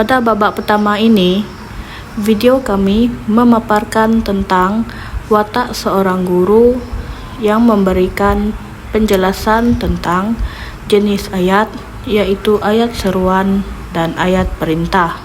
Pada babak pertama ini, video kami memaparkan tentang watak seorang guru yang memberikan penjelasan tentang jenis ayat, yaitu ayat seruan dan ayat perintah.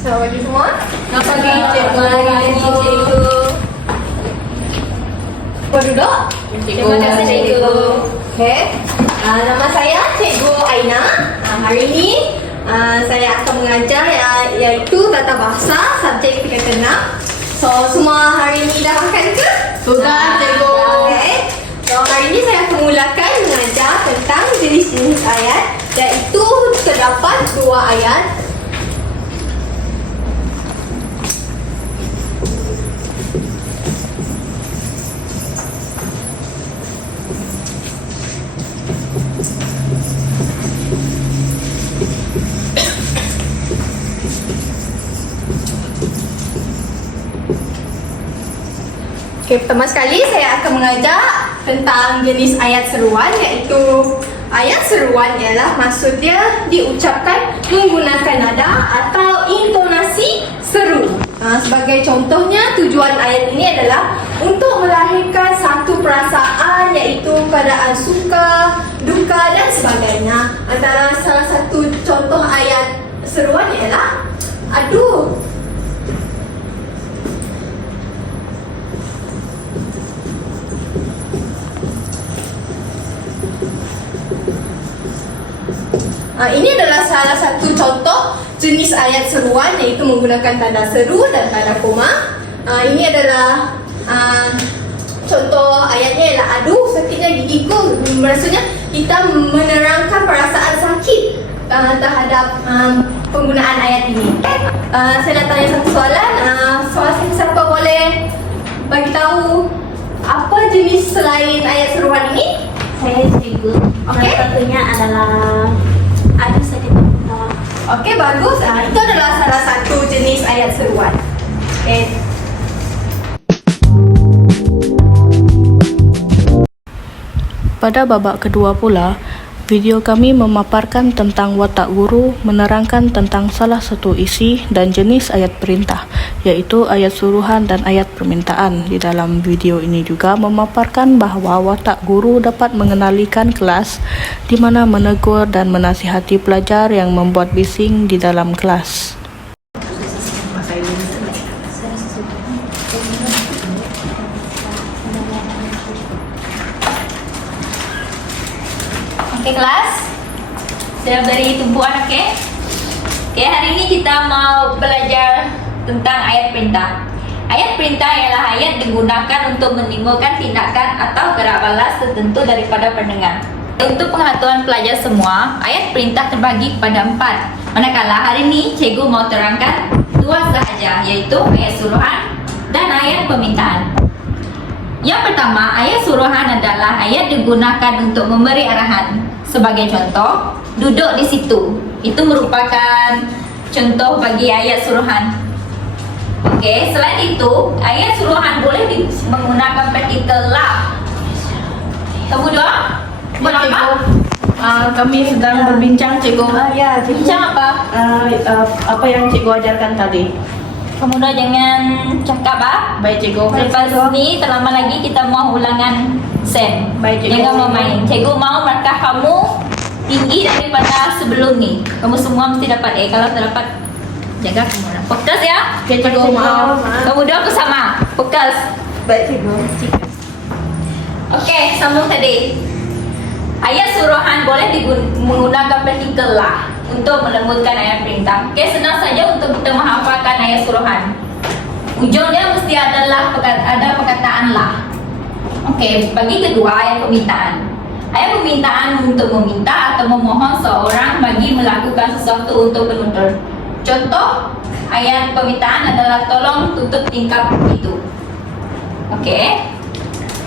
Selamat pagi semua. Selamat pagi cikgu. Boleh duduk? Terima kasih cikgu. Okey. Nama saya Cikgu Aina. Hari ini saya akan mengajar iaitu tata bahasa subjek tingkat ke-6. So semua hari ini dah makan ke? Sudah, cikgu. Okey. So hari ini saya akan mulakan mengajar tentang jenis-jenis ayat, iaitu terdapat 2 ayat. Okay, pertama sekali saya akan mengajar tentang jenis ayat seruan, iaitu ayat seruan ialah maksud dia diucapkan menggunakan nada atau intonasi seru. Sebagai contohnya, tujuan ayat ini adalah untuk melahirkan satu perasaan, iaitu keadaan suka, duka dan sebagainya. Antara salah satu contoh ayat seruan ialah aduh. Ini adalah salah satu contoh jenis ayat seruan, iaitu menggunakan tanda seru dan tanda koma. Ini adalah contoh ayatnya ialah aduh sakitnya gigiku. Maksudnya kita menerangkan perasaan sakit terhadap penggunaan ayat ini. Saya nak tanya satu soalan. Siapa boleh bagi tahu apa jenis selain ayat seruan ini? Saya cikgu. Okey. Salah satunya adalah aduh sakit kepala. Okey, bagus. Itu adalah salah satu jenis ayat seruan. Okey. Pada babak kedua pula, video kami memaparkan tentang watak guru, menerangkan tentang salah satu isi dan jenis ayat perintah, yaitu ayat suruhan dan ayat permintaan. Di dalam video ini juga memaparkan bahawa watak guru dapat mengenalikan kelas di mana menegur dan menasihati pelajar yang membuat bising di dalam kelas. Okey kelas, saya beri tumpuan. Okey, hari ini kita mau belajar tentang ayat perintah. Ayat perintah ialah ayat digunakan untuk menimbulkan tindakan atau gerak balas tertentu daripada pendengar. Untuk pengetahuan pelajar semua, ayat perintah terbagi kepada 4. Manakala hari ini cikgu mau terangkan 2 sahaja, iaitu ayat suruhan dan ayat permintaan. Yang pertama, ayat suruhan adalah ayat digunakan untuk memberi arahan. Sebagai contoh, duduk di situ. Itu merupakan contoh bagi ayat suruhan. Okey, selain itu, ayat suruhan boleh menggunakan partikel la. Kamu dua? Berapa? Kami sedang berbincang, cikgu. Ya, Bincang apa? Apa yang cikgu ajarkan tadi? Kamu dua jangan cakap Baik, cikgu. Lepas ni, terlama lagi kita mau ulangan Sam. Baik, cikgu. Jangan mau main. Cikgu mau markah kamu tinggi daripada sebelum ni. Kamu semua mesti dapat A. Kalau tak dapat, jaga kamu orang. Fokus ya. Okey, cikgu, maaf. Kamu dua aku sama. Fokus. baik cikgu. Okey, sambung tadi. Ayat suruhan boleh menggunakan partikel la untuk melembutkan ayat perintah. Okey, senang saja untuk kita menghafalkan ayat suruhan. Ujung dia mesti ada perkataan la. Okey, bagi kedua ayat permintaan. Ayat permintaan untuk meminta atau memohon seorang bagi melakukan sesuatu untuk penutur. Contoh ayat permintaan adalah tolong tutup tingkap itu. Okey.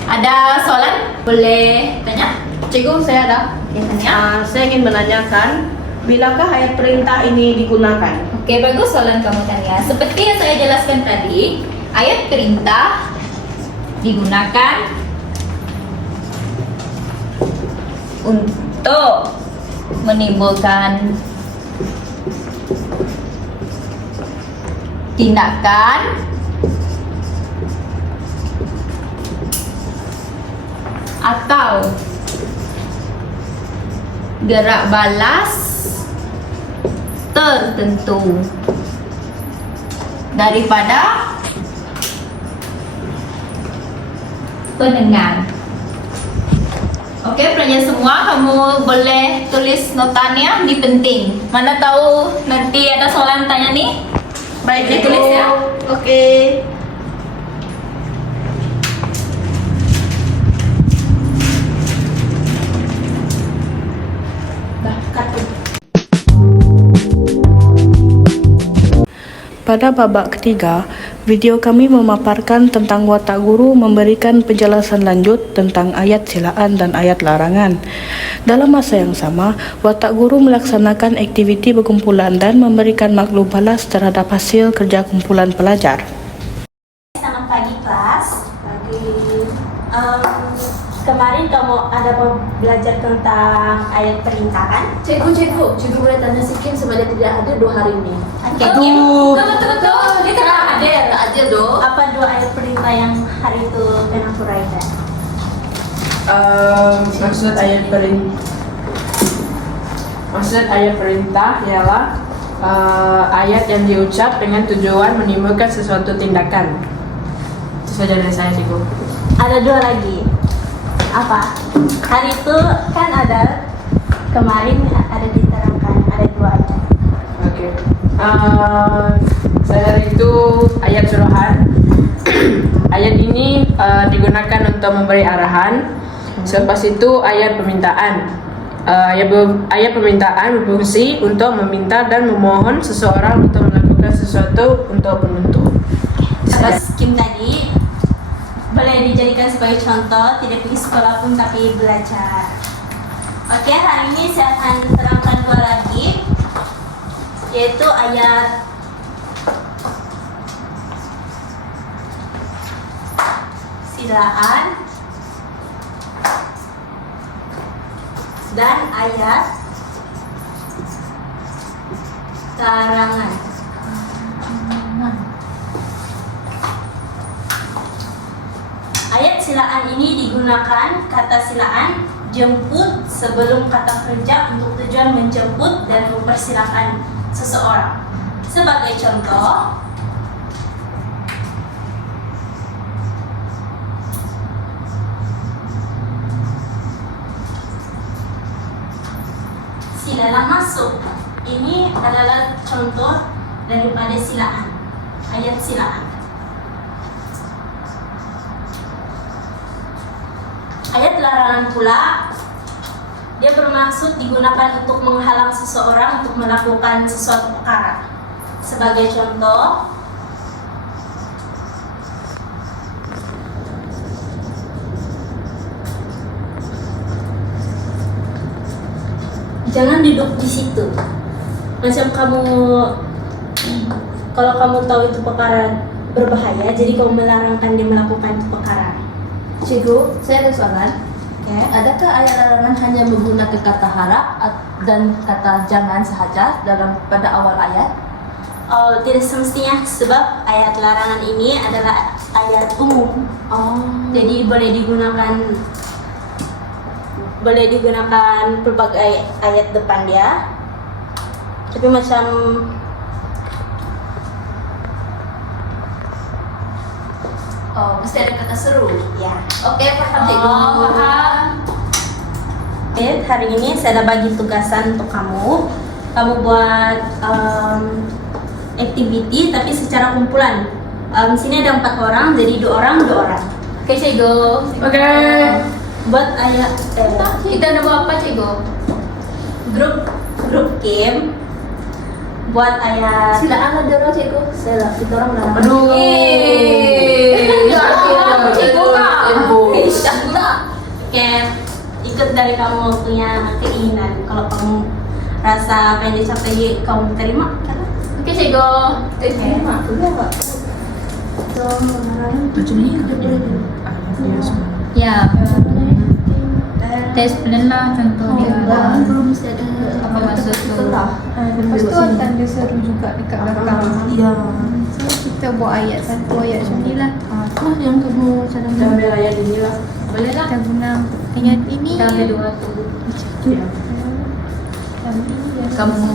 Ada soalan? Boleh tanya? Cikgu, saya ada. Tanya. Saya ingin menanyakan Bilakah ayat perintah ini digunakan? Oke, bagus soalan kamu Tania. Seperti yang saya jelaskan tadi, ayat perintah digunakan untuk menimbulkan tindakan atau gerak balas tertentu daripada pendengar. Oke, pelajar semua, kamu boleh tulis notanya di penting. Mana tahu nanti ada soalan tanya nih. Baik, Ditulis ya. Oke. Pada babak ketiga, video kami memaparkan tentang watak guru memberikan penjelasan lanjut tentang ayat silaan dan ayat larangan. Dalam masa yang sama, watak guru melaksanakan aktiviti berkumpulan dan memberikan maklum balas terhadap hasil kerja kumpulan pelajar. Selamat pagi kelas. Kemarin kamu ada belajar tentang ayat perintah kan? Cikgu boleh tanya si Kim sebab dia tidak hadir 2 hari ini. Oke, Betul. Dia tidak hadir. Hadir dong. apa 2 ayat perintah yang hari itu pernah kuraikan? Maksud ayat perintah ialah ayat yang diucap dengan tujuan menimbulkan sesuatu tindakan. Itu saja dari saya, Cikgu. Ada 2 lagi. Apa? Hari itu kan ada kemarin ada diterangkan ada 2 ayat. Oke. Saya itu ayat suruhan. Ayat ini digunakan untuk memberi arahan. Selepas itu ayat permintaan. Ayat permintaan berfungsi untuk meminta dan memohon seseorang untuk melakukan sesuatu untuk penuntut. Terus Kim tadi boleh dijadikan sebagai contoh, tidak pergi sekolah pun tapi belajar. Oke, hari ini saya akan terangkan 2 lagi, yaitu ayat silaan dan ayat larangan. Ayat silaan ini digunakan kata silaan jemput sebelum kata kerja untuk tujuan menjemput dan mempersilakan seseorang. Sebagai contoh, silalah masuk. Ini adalah contoh daripada silaan, ayat silaan. Ayat larangan pula, dia bermaksud digunakan untuk menghalang seseorang untuk melakukan sesuatu perkara. Sebagai contoh, jangan duduk di situ. Macam kamu, kalau kamu tahu itu perkara berbahaya, jadi kamu melarangkan dia melakukan itu perkara. Cikgu, saya ada soalan. Oke. Adakah ayat larangan hanya menggunakan kata harap dan kata jangan sahaja dalam pada awal ayat? Oh, tidak semestinya, sebab ayat larangan ini adalah ayat umum. Jadi boleh digunakan pelbagai ayat depan dia. Tapi macam Mesti ada kata seru. ya. Oke, paham Cikgu. Paham. Oke, hari ini saya ada bagi tugasan untuk kamu. Kamu buat activity tapi secara kumpulan. Sini ada 4 orang, jadi 2 orang, 2 orang. Oke, Cikgu. Oke. Buat ayat Kita ada buat apa, Cikgu? grup game. Buat ayat Silakan ada orang Cikgu. Kita orang larang. Aduh. Cikgu kak. Oke, ikut dari kamu punya keinginan. Kalau kamu rasa apa yang dicapai kamu terima? Oke, Cikgu. Terima aku Pak. Ya. Tes plan lah contohnya. Belum mesti ada Apa maksud tu? Lepas tu akan dia seru juga dekat belakang. Iya. So kita buat ayat satu ayat macam ni lah. Terus yang kamu Kita cadangkan. ambil ayat inilah. Boleh lah. Kita guna ayat ini. Kita ambil dua tu. Ya. Yang ini ya.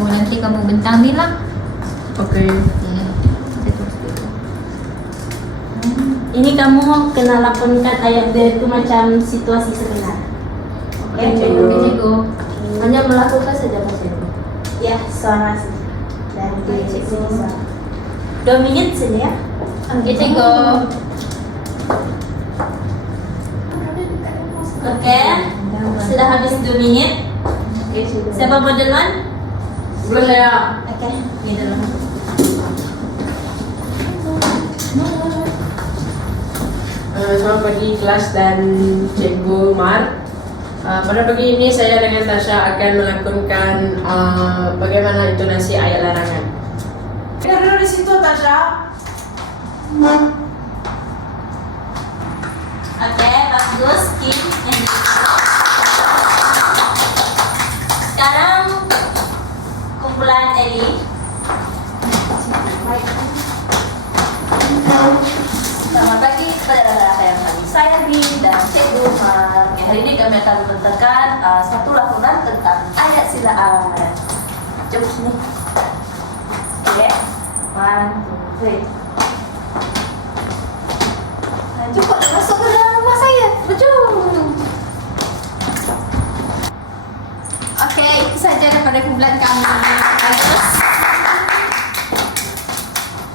Nanti kamu bentang ni lah. Oke. Ini kamu kena lakonkan ayat dia itu macam situasi sebenar. Oke, Cikgu. Oke, Cikgu. Hanya melakukan saja Pak Cikgu. Ya, suara sih. Dan cikgu 2 menit saja ya. Oke, Cikgu. Oke, sudah habis 2 menit. Siapa mau duluan? Belum saya. Oke, ini dulu. Selamat pagi kelas dan Cikgu Mar. Pada pagi ini saya dengan Tasha akan melakukan bagaimana intonasi ayat larangan. Duduk di situ Tasha. Oke, bagus. Kim. Sekarang kumpulan Eli. Selamat pagi kepada anak-anak yang kami sayangi dan Cikgu Mar. Hari ini kami akan membentangkan satu laporan tentang ayat silaan. Jom sini. Oke, 1, 2, 3. Cepat masuk ke dalam rumah saya. Betul. Okey, itu saja daripada kumpulan kami. Bagus.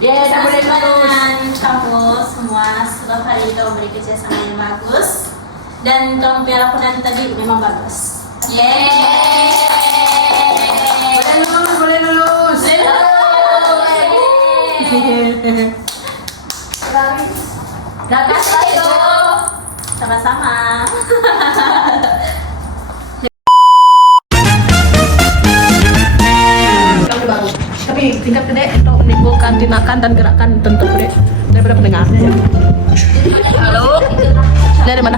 Ya, dah boleh lulus. Dengan kamu semua sebab hari ini kamu beri kerjasama yang bagus dan kamu punya laporan tadi memang bagus. Yeay. Boleh lulus. Terima kasih, Cikgu. Sama-sama. Kami baru. Tapi tingkat kedek untuk menimbulkan tindakan dan gerakan tentu kedek daripada pendengar. Halo. Dari mana?